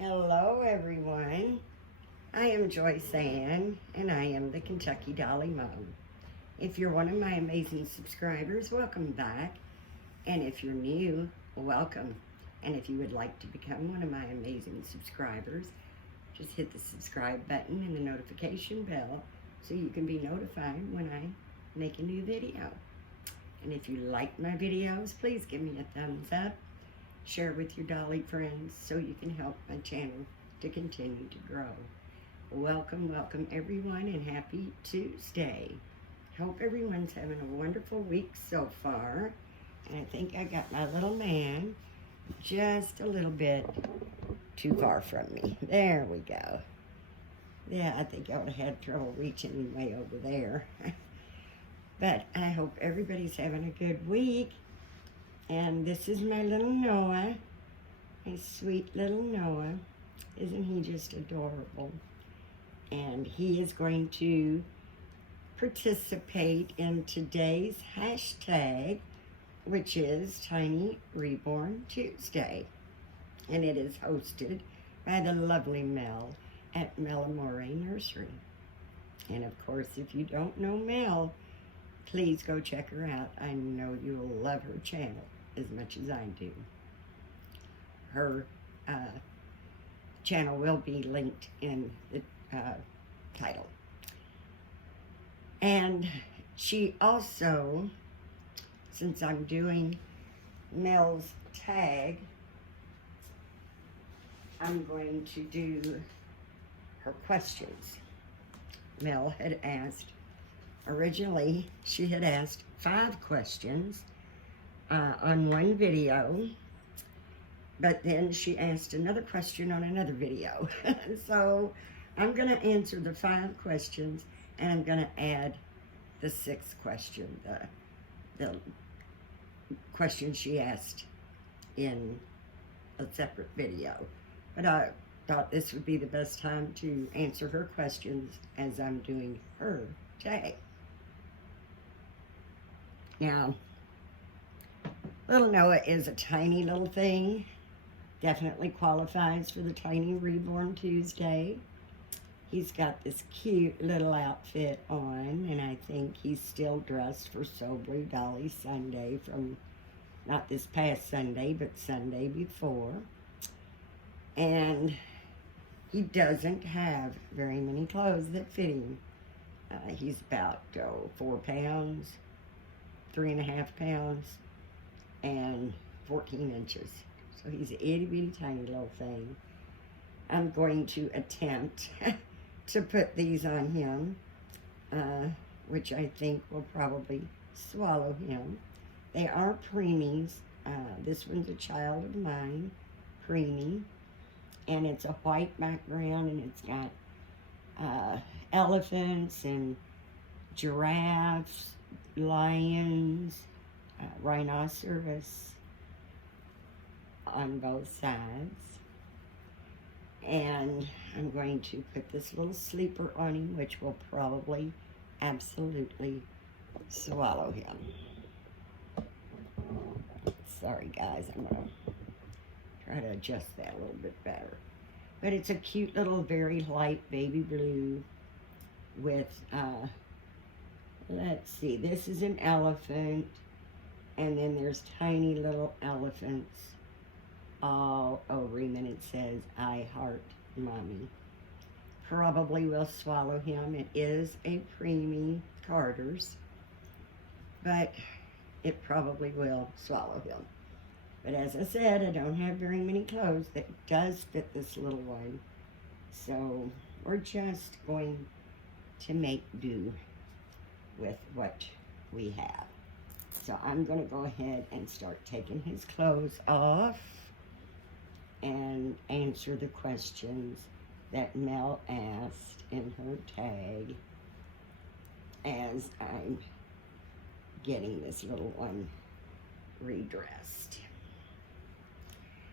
Hello, everyone. I am Joyce Ann, and I am the Kentucky Dolly Mom. If you're one of my amazing subscribers, welcome back. And if you're new, welcome. And if you would like to become one of my amazing subscribers, just hit the subscribe button and the notification bell so you can be notified when I make a new video. And if you like my videos, please give me a thumbs up. Share with your Dolly friends so you can help my channel to continue to grow. Welcome everyone, and happy Tuesday. Hope everyone's having a wonderful week so far. And I think I got my little man just a little bit too far from me. There we go. Yeah, I think I would have had trouble reaching way over there. But I hope everybody's having a good week. And this is my little Noah, my sweet little Noah. Isn't he just adorable? And he is going to participate in today's hashtag, which is Tiny Reborn Tuesday. And it is hosted by the lovely Mel at Amorè Nursery. And of course, if you don't know Mel, please go check her out. I know you'll love her channel as much as I do. Her channel will be linked in the title. And she also, since I'm doing Mel's tag, I'm going to do her questions. Mel had asked, originally she had asked 5 questions on one video, but then she asked another question on another video. So I'm going to answer the 5 questions, and I'm going to add the 6th question, the question she asked in a separate video. But I thought this would be the best time to answer her questions as I'm doing her tag. Now, little Noah is a tiny little thing. Definitely qualifies for the Tiny Reborn Tuesday. He's got this cute little outfit on, and I think he's still dressed for So Blue Dolly Sunday from not this past Sunday, but Sunday before. And he doesn't have very many clothes that fit him. He's about 4 pounds, 3.5 pounds, and 14 inches. So he's an itty bitty tiny little thing. I'm going to attempt to put these on him, which I think will probably swallow him. They are preemies. This one's a child of mine, preemie, and it's a white background, and it's got elephants and giraffes, lions, rhinoceros on both sides. And I'm going to put this little sleeper on him, which will probably absolutely swallow him. Sorry guys, I'm gonna try to adjust that a little bit better. But it's a cute little, very light baby blue with let's see, this is an elephant, and then there's tiny little elephants all over him, and it says, I heart mommy. Probably will swallow him. It is a preemie Carter's, but it probably will swallow him. But as I said, I don't have very many clothes that does fit this little one, so we're just going to make do with what we have. So I'm going to go ahead and start taking his clothes off and answer the questions that Mel asked in her tag as I'm getting this little one redressed.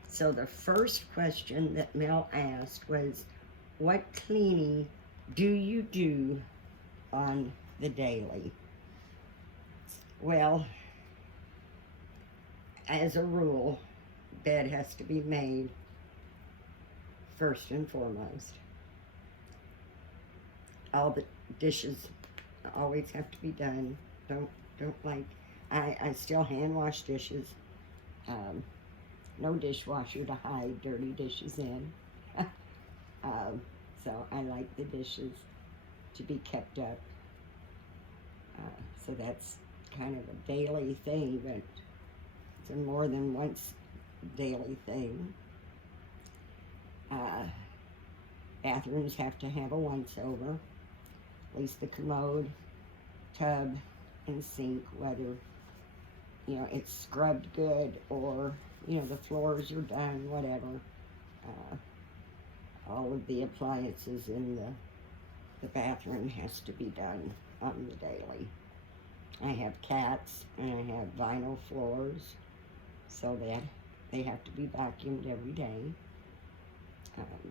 So the first question that Mel asked was, what cleaning do you do on the daily? Well, as a rule, bed has to be made first and foremost. All the dishes always have to be done. Don't like, I still hand wash dishes. No dishwasher to hide dirty dishes in. So I like the dishes to be kept up. So that's kind of a daily thing, but it's a more than once daily thing. Bathrooms have to have a once over. At least the commode, tub, and sink, whether it's scrubbed good or the floors are done, whatever. All of the appliances in the bathroom has to be done on the daily. I have cats and I have vinyl floors, so that they have to be vacuumed every day,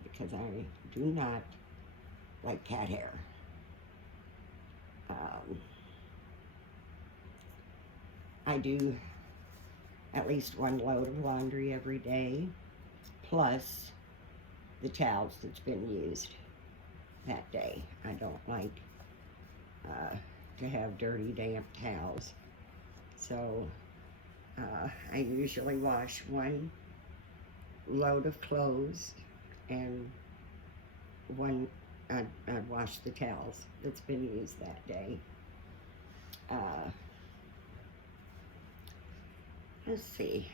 because I do not like cat hair. I do at least one load of laundry every day, plus the towels that's been used that day. I don't like to have dirty, damp towels. So I usually wash one load of clothes and I'd wash the towels that's been used that day. Let's see.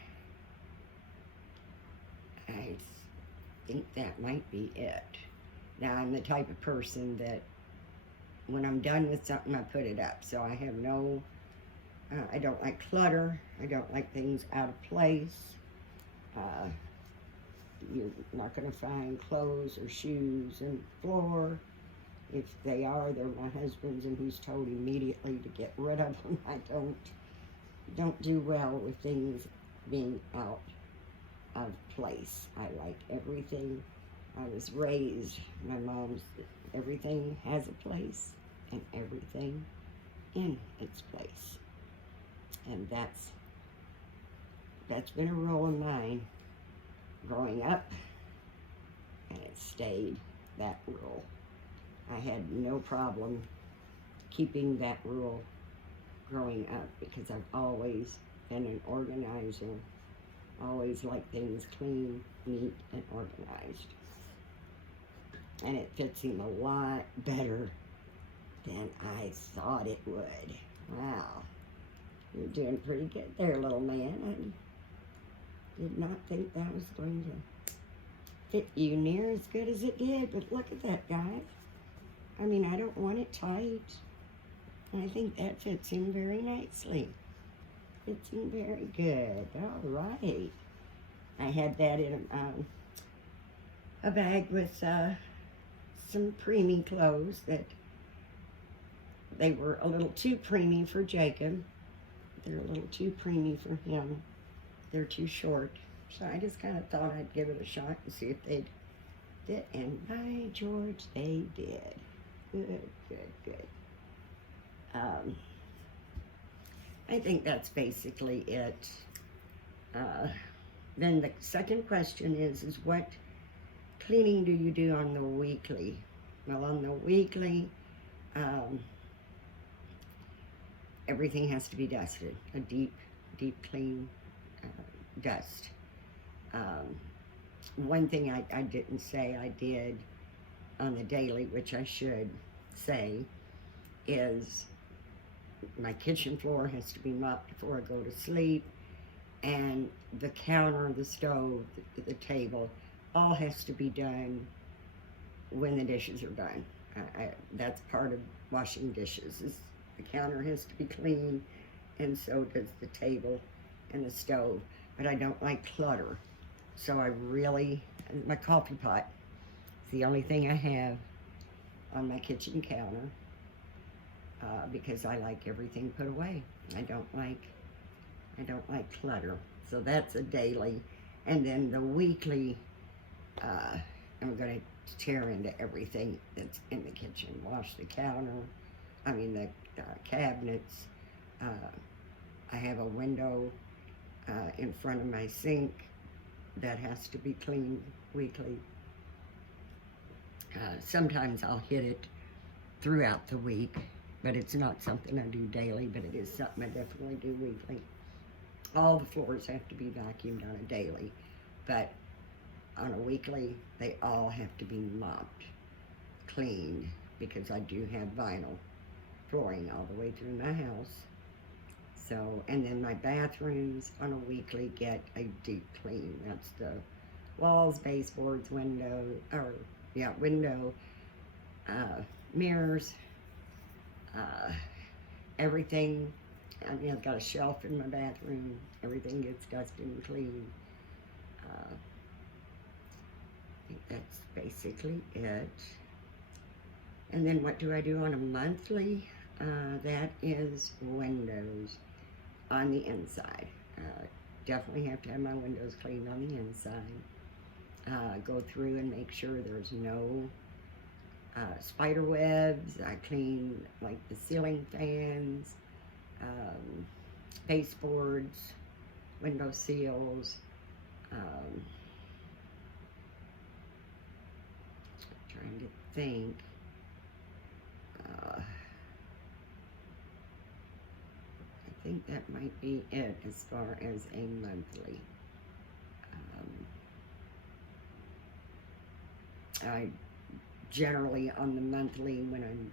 I think that might be it. Now, I'm the type of person that when I'm done with something, I put it up. So I have I don't like clutter. I don't like things out of place. You're not going to find clothes or shoes on the floor. If they are, they're my husband's, and he's told immediately to get rid of them. I don't do well with things being out of place. I like everything. I was raised, my mom's, everything has a place and everything in its place. And that's been a rule of mine growing up, and it stayed that rule. I had no problem keeping that rule growing up because I've always been an organizer, always liked things clean, neat, and organized. And it fits him a lot better than I thought it would. Wow, you're doing pretty good there, little man. I did not think that was going to fit you near as good as it did, but look at that, guys. I mean, I don't want it tight. And I think that fits him very nicely. Fits him very good. All right. I had that in a bag with some preemie clothes that they were a little too preemie for Jacob. They're a little too preemie for him. They're too short. So I just kind of thought I'd give it a shot and see if they'd fit. And by George, they did. Good, good, good. I think that's basically it. Then the second question is what cleaning do you do on the weekly? Well, on the weekly, everything has to be dusted, a deep clean dust. One thing I didn't say I did on the daily, which I should say, is my kitchen floor has to be mopped before I go to sleep, and the counter, the stove, the table, all has to be done when the dishes are done. That's part of washing dishes, is the counter has to be clean, and so does the table and the stove. But I don't like clutter, so my coffee pot is the only thing I have on my kitchen counter, because I like everything put away. I don't like clutter. So that's a daily. And then the weekly, I'm going to tear into everything that's in the kitchen. Wash the the cabinets. I have a window in front of my sink that has to be cleaned weekly. Sometimes I'll hit it throughout the week, but it's not something I do daily, but it is something I definitely do weekly. All the floors have to be vacuumed on a daily, but on a weekly, they all have to be mopped, cleaned, because I do have vinyl flooring all the way through my house. So, and then my bathrooms on a weekly get a deep clean. That's the walls, baseboards, window, mirrors, everything. I mean, I've got a shelf in my bathroom. Everything gets dusted and cleaned. I think that's basically it. And then what do I do on a monthly? That is windows on the inside. Definitely have to have my windows cleaned on the inside. Go through and make sure there's no spider webs. I clean like the ceiling fans, baseboards, window seals. Trying to think. I think that might be it as far as a monthly. I generally on the monthly, when I'm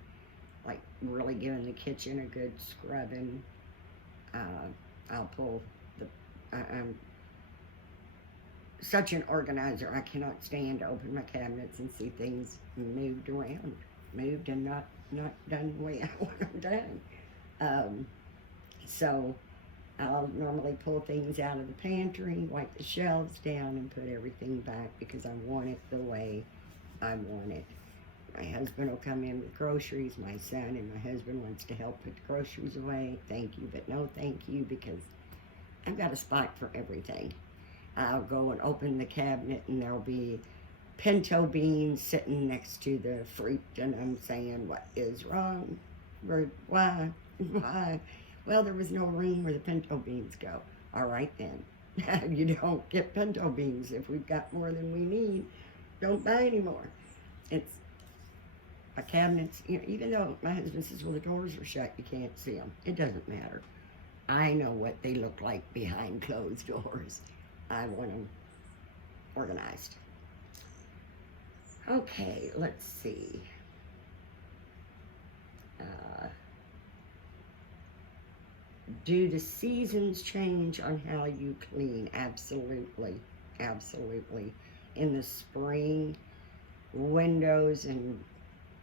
like really giving the kitchen a good scrubbing, I'll pull the, I'm such an organizer. I cannot stand to open my cabinets and see things moved around, moved and not done the way I want them done. So I'll normally pull things out of the pantry, wipe the shelves down, and put everything back because I want it the way I want it. My husband will come in with groceries, my son, and my husband wants to help put the groceries away. Thank you, but no thank you, because I've got a spot for everything. I'll go and open the cabinet and there'll be pinto beans sitting next to the fruit, and I'm saying, what is wrong? Why? Why? Well, there was no room where the pinto beans go. All right then. You don't get pinto beans. If we've got more than we need, don't buy any more. It's my cabinets, you know, even though my husband says, well, the doors are shut, you can't see them. It doesn't matter. I know what they look like behind closed doors. I want them organized. Okay, let's see. Do the seasons change on how you clean? Absolutely, absolutely. In the spring, windows and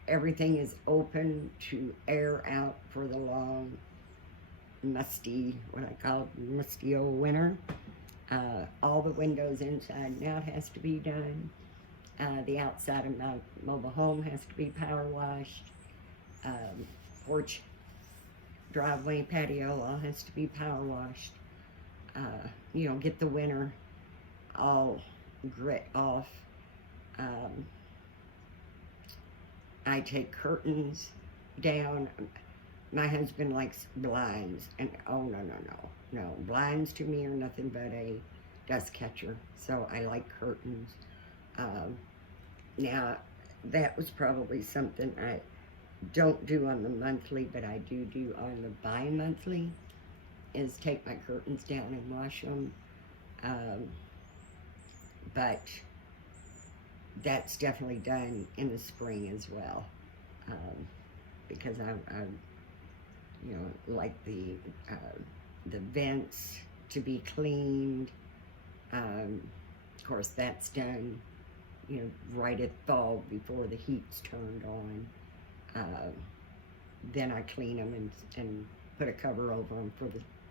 everything is open to air out for the long, musty, what I call musty old winter. All the windows inside and out has to be done. The outside of my mobile home has to be power washed. Porch, driveway, patio all has to be power washed. You know, get the winter all grit off. I take curtains down. My husband likes blinds, and oh no, blinds to me are nothing but a dust catcher, so I like curtains. Now that was probably something I don't do on the monthly, but I do on the bi-monthly, is take my curtains down and wash them. But that's definitely done in the spring as well, because I you know, like the vents to be cleaned. Of course, that's done, you know, right at fall before the heat's turned on. Then I clean them and put a cover over them for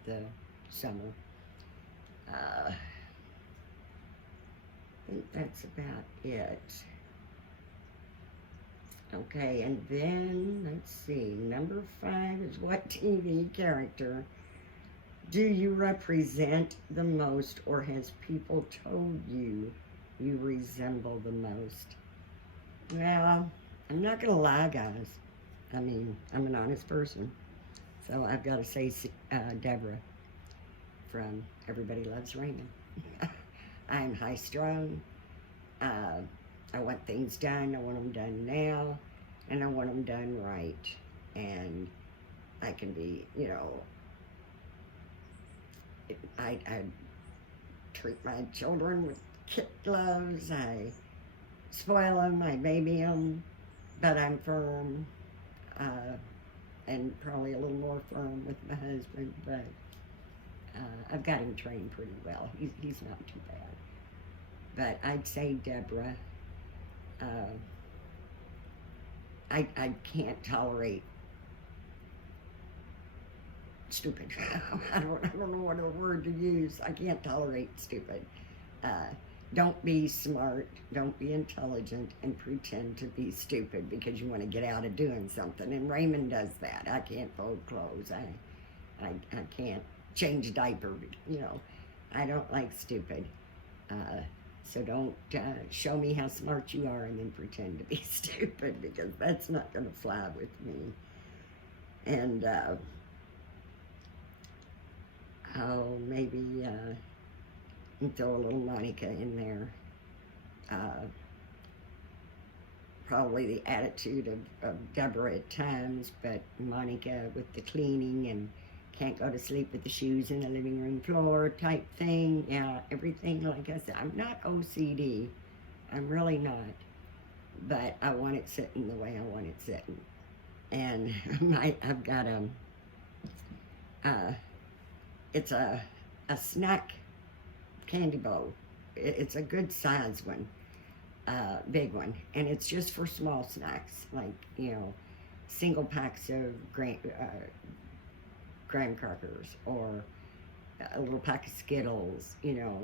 the summer. I think that's about it. Okay, and then, let's see, number 5 is what TV character do you represent the most, or has people told you you resemble the most? Well, I'm not gonna lie, guys. I mean, I'm an honest person. So I've got to say Deborah from Everybody Loves Raymond. I'm high-strung. I want things done. I want them done now, and I want them done right. And I can be, you know, I treat my children with kid gloves. I spoil them. I baby them, but I'm firm, and probably a little more firm with my husband. But I've got him trained pretty well. He's not too bad. But I'd say Deborah. I can't tolerate stupid. I don't know what other word to use. I can't tolerate stupid. Don't be smart, don't be intelligent, and pretend to be stupid because you want to get out of doing something. And Raymond does that. I can't fold clothes. I can't change a diaper. You know, I don't like stupid. So don't show me how smart you are and then pretend to be stupid, because that's not going to fly with me. And I'll maybe throw a little Monica in there. Probably the attitude of Deborah at times, but Monica with the cleaning and can't go to sleep with the shoes in the living room floor type thing. Yeah, everything, like I said, I'm not OCD. I'm really not. But I want it sitting the way I want it sitting. And I've got it's a snack candy bowl. It's a good size one, big one. And it's just for small snacks, like, you know, single packs of graham crackers, or a little pack of Skittles, you know,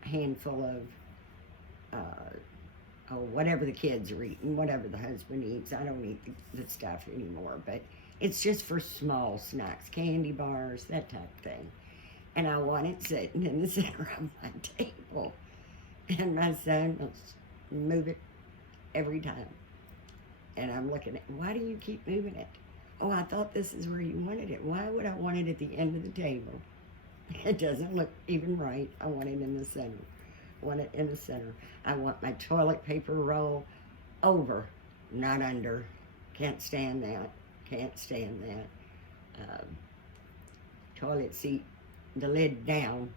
handful of whatever the kids are eating, whatever the husband eats. I don't eat the stuff anymore, but it's just for small snacks, candy bars, that type of thing. And I want it sitting in the center of my table, and my son will move it every time. And I'm looking at, why do you keep moving it? Oh, I thought this is where you wanted it. Why would I want it at the end of the table? It doesn't look even right. I want it in the center. I want it in the center. I want my toilet paper roll over, not under. Can't stand that. Can't stand that. Toilet seat, the lid down.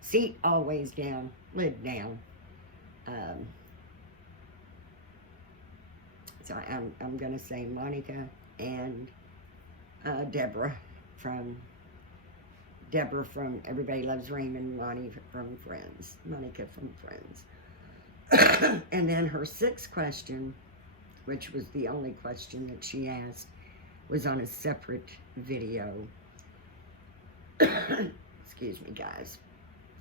Seat always down, lid down. So I'm going to say Monica and Deborah from Everybody Loves Raymond, Monica from Friends. And then her sixth question, which was the only question that she asked, was on a separate video. Excuse me, guys.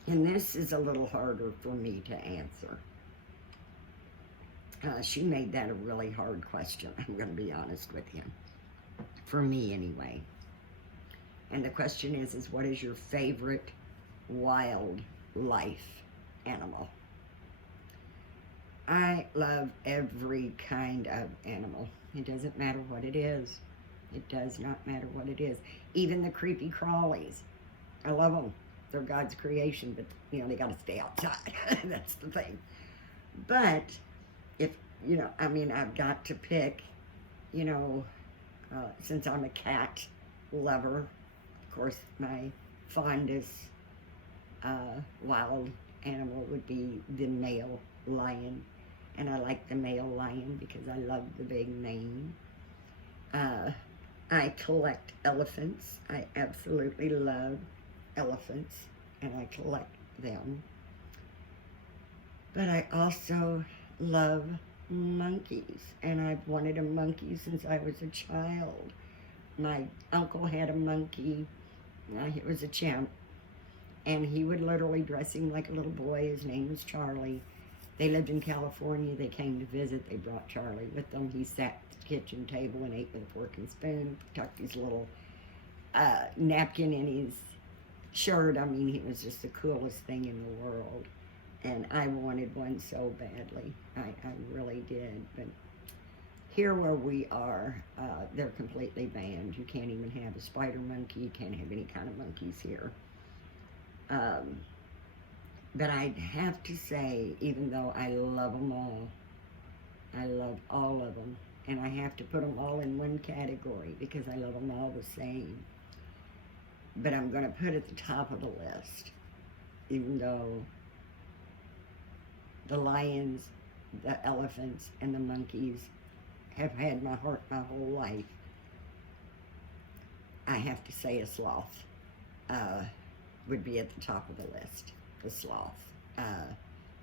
And this is a little harder for me to answer. She made that a really hard question, I'm going to be honest with you. For me, anyway. And the question is what is your favorite wildlife animal? I love every kind of animal. It doesn't matter what it is. It does not matter what it is. Even the creepy crawlies. I love them. They're God's creation, but, you know, they got to stay outside. That's the thing. But if, you know, I mean, I've got to pick, you know, since I'm a cat lover, of course, my fondest wild animal would be the male lion. And I like the male lion because I love the big mane. I collect elephants. I absolutely love elephants, and I collect them. But I also love monkeys, and I've wanted a monkey since I was a child. My uncle had a monkey. He was a chimp, and he would literally dress him like a little boy. His name was Charlie. They lived in California. They came to visit. They brought Charlie with them. He sat at the kitchen table and ate with a fork and spoon, tucked his little napkin in his shirt. I mean, he was just the coolest thing in the world. And I wanted one so badly. I really did. But here where we are, they're completely banned. You can't even have a spider monkey. You can't have any kind of monkeys here. But I'd have to say, even though I love them all, and I have to put them all in one category because I love them all the same. But I'm going to put at the top of the list, even though the lions, the elephants, and the monkeys have had my heart my whole life, I have to say a sloth would be at the top of the list. The sloth.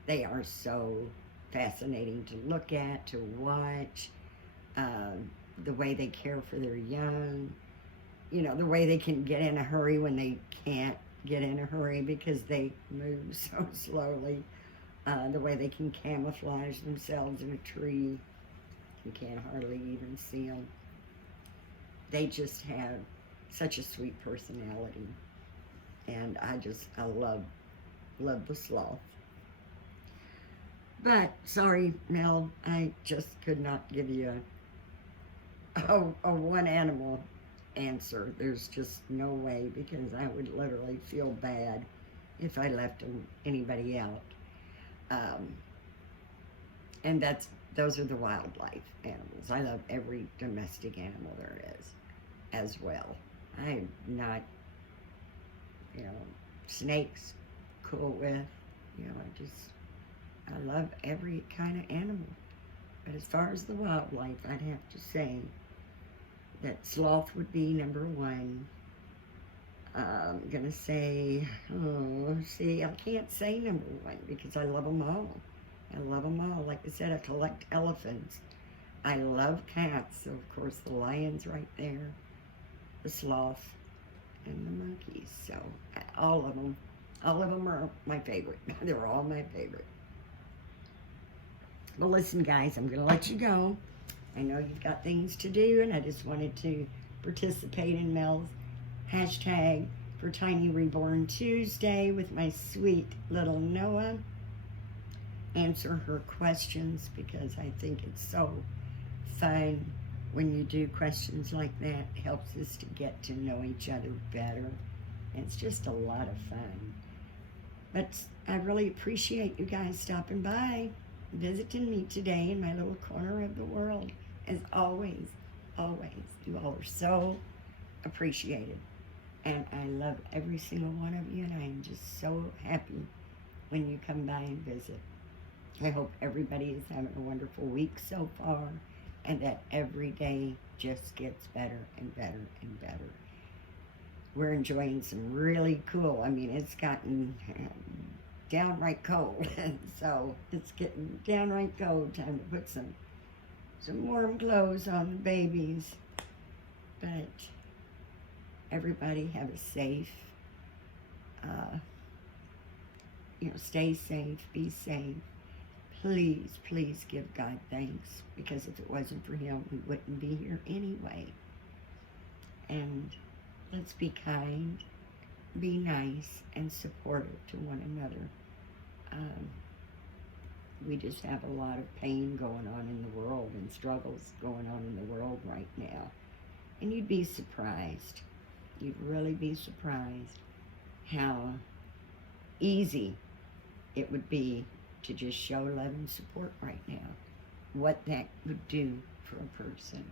They are so fascinating to look at, to watch. The way they care for their young. You know, the way they can get in a hurry when they can't get in a hurry because they move so slowly. The way they can camouflage themselves in a tree. You can't hardly even see them. They just have such a sweet personality. And I love the sloth. But, sorry, Mel, I just could not give you a one animal answer. There's just no way, because I would literally feel bad if I left anybody out. And those are the wildlife animals. I love every domestic animal there is as well. I'm not, snakes, cool with, I love every kind of animal. But as far as the wildlife, I'd have to say that sloth would be number one. I'm gonna say, I can't say number one because I love them all. I love them all. Like I said, I collect elephants. I love cats, so of course the lion's right there, the sloth, and the monkeys. So all of them are my favorite. They're all my favorite. Well, listen, guys, I'm going to let you go. I know you've got things to do, and I just wanted to participate in Mel's hashtag for Tiny Reborn Tuesday with my sweet little Noah. Answer her questions because I think it's so fun when you do questions like that. It helps us to get to know each other better. And it's just a lot of fun. But I really appreciate you guys stopping by, visiting me today in my little corner of the world. As always, you all are so appreciated. And I love every single one of you, and I am just so happy when you come by and visit. I hope everybody is having a wonderful week so far, and that every day just gets better and better and better. We're enjoying some really cool, it's gotten downright cold, so it's getting downright cold. Time to put some warm clothes on the babies. But everybody have a safe, stay safe, be safe. Please, please give God thanks, because if it wasn't for Him, we wouldn't be here anyway. And let's be kind, be nice, and supportive to one another. We just have a lot of pain going on in the world and struggles going on in the world right now. And you'd be surprised. You'd really be surprised how easy it would be to just show love and support right now. What that would do for a person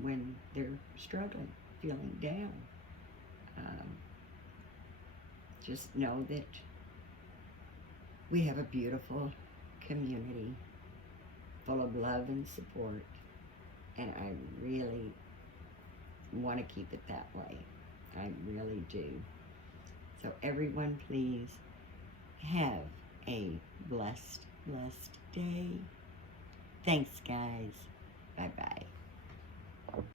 when they're struggling, feeling down. Just know that we have a beautiful community full of love and support, and I really want to keep it that way. I really do. So everyone, please have a blessed day. Thanks, guys. Bye-bye.